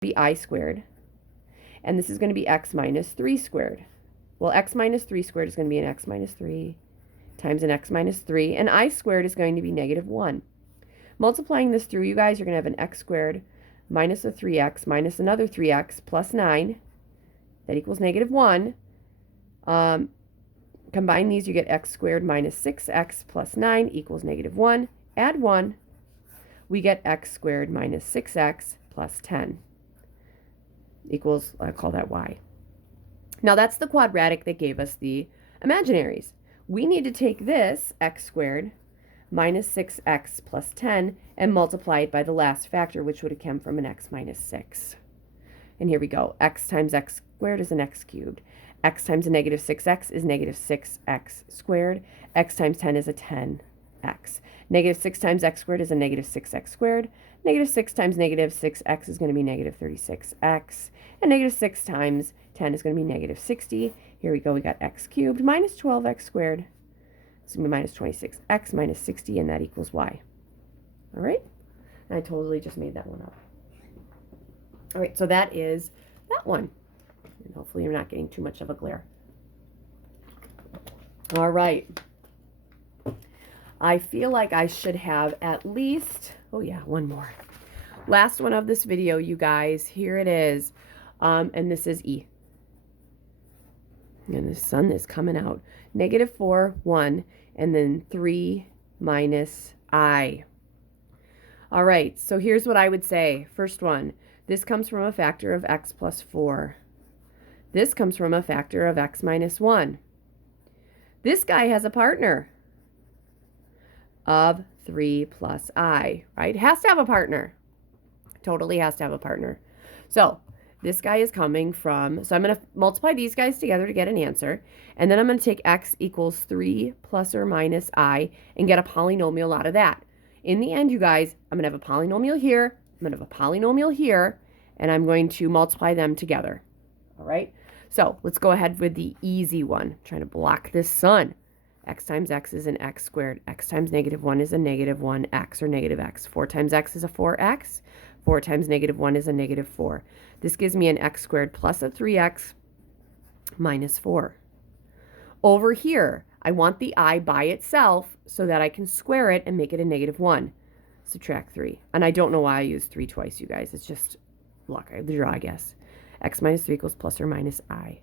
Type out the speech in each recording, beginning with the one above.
be I squared. And this is going to be x minus 3 squared. Well, x minus 3 squared is going to be an x minus 3 times an x minus 3. And I squared is going to be negative 1. Multiplying this through, you guys, you're going to have an x squared minus a 3x minus another 3x plus 9. That equals negative 1. Combine these, you get x squared minus 6x plus 9 equals negative 1. Add 1. We get x squared minus 6x plus 10 equals, I call that y. Now that's the quadratic that gave us the imaginaries. We need to take this x squared minus 6x plus 10 and multiply it by the last factor, which would have come from an x minus 6. And here we go. X times x squared is an x cubed. X times a negative 6x is negative 6x squared. X times 10 is a 10x. Negative 6 times x squared is a negative 6x squared. Negative 6 times negative 6x is going to be negative 36x. And negative 6 times 10 is going to be negative 60. Here we go. We got x cubed minus 12x squared. It's going to be minus 26x minus 60, and that equals y. All right? And I totally just made that one up. All right, so that is that one. And hopefully you're not getting too much of a glare. All right. I feel like I should have at least, oh yeah, one more. Last one of this video, you guys. Here it is. And this is E. And the sun is coming out. Negative 4, 1, and then 3 minus I. All right, so here's what I would say. First one, this comes from a factor of x plus 4. This comes from a factor of x minus 1. This guy has a partner of 3 plus I, right? Has to have a partner. Totally has to have a partner. So this guy is coming from, so I'm going to multiply these guys together to get an answer. And then I'm going to take x equals 3 plus or minus I and get a polynomial out of that. In the end, you guys, I'm going to have a polynomial here. I'm going to have a polynomial here. And I'm going to multiply them together. All right? So let's go ahead with the easy one. I'm trying to block this sun. X times x is an x squared. X times negative 1 is a negative 1x or negative x. 4 times x is a 4x. 4 times negative 1 is a negative 4. This gives me an x squared plus a 3x minus 4. Over here, I want the I by itself so that I can square it and make it a negative 1. Subtract 3. And I don't know why I used 3 twice, you guys. It's just luck of the draw, I guess. X minus 3 equals plus or minus I.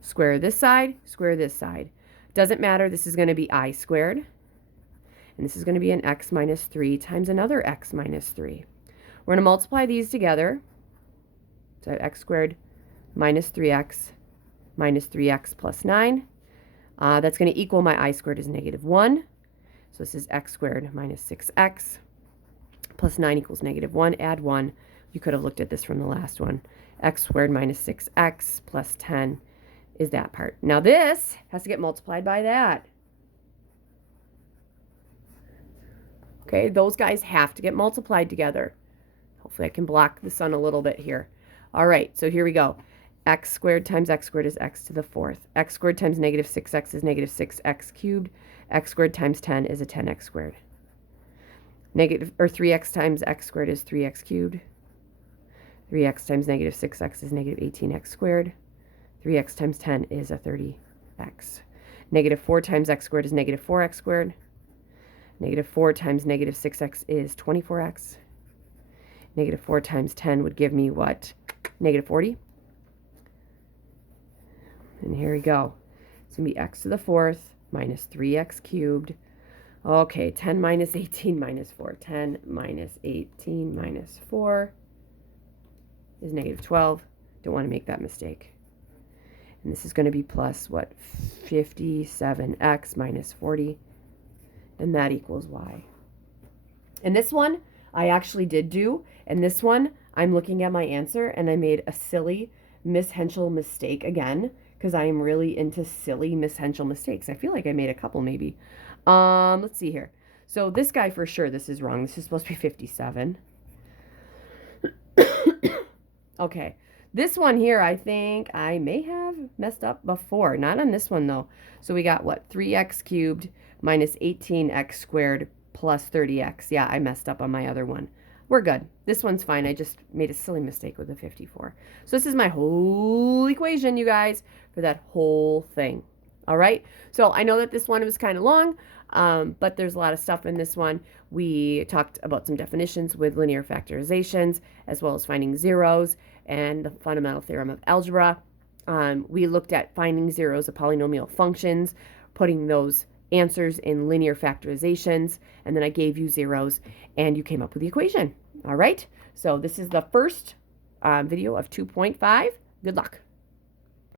Square this side, square this side. Doesn't matter. This is going to be I squared. And this is going to be an x minus 3 times another x minus 3. We're going to multiply these together. So x squared minus 3x plus 9. That's going to equal my I squared is negative 1. So this is x squared minus 6x plus 9 equals negative 1. Add 1. You could have looked at this from the last one. X squared minus 6x plus 10 is that part. Now this has to get multiplied by that. Okay, those guys have to get multiplied together. Hopefully I can block the sun a little bit here. All right, so here we go. X squared times x squared is x to the 4th. X squared times negative 6x is negative 6x cubed. X squared times 10 is a 10x squared. Negative, or 3x times x squared is 3x cubed. 3x times negative 6x is negative 18x squared. 3x times 10 is a 30x. Negative 4 times x squared is negative 4x squared. Negative 4 times negative 6x is 24x. Negative 4 times 10 would give me what? Negative 40. And here we go. It's going to be x to the 4th minus 3x cubed. Okay, 10 minus 18 minus 4. 10 minus 18 minus 4 is negative 12. Don't want to make that mistake. And this is going to be plus, what, 57x minus 40. And that equals y. And this one, I actually did do. And this one, I'm looking at my answer, and I made a silly Miss Henschel mistake again, because I am really into silly Miss Henschel mistakes. I feel like I made a couple, maybe. Let's see here. So this guy, for sure, this is wrong. This is supposed to be 57. Okay. This one here, I think I may have messed up before. Not on this one, though. So we got, what, 3x cubed minus 18x squared plus 30x. Yeah, I messed up on my other one. We're good. This one's fine. I just made a silly mistake with the 54. So this is my whole equation, you guys, for that whole thing. All right. So I know that this one was kind of long, but there's a lot of stuff in this one. We talked about some definitions with linear factorizations, as well as finding zeros and the fundamental theorem of algebra. We looked at finding zeros of polynomial functions, putting those answers in linear factorizations, and then I gave you zeros and you came up with the equation. All right. So this is the first video of 2.5. Good luck.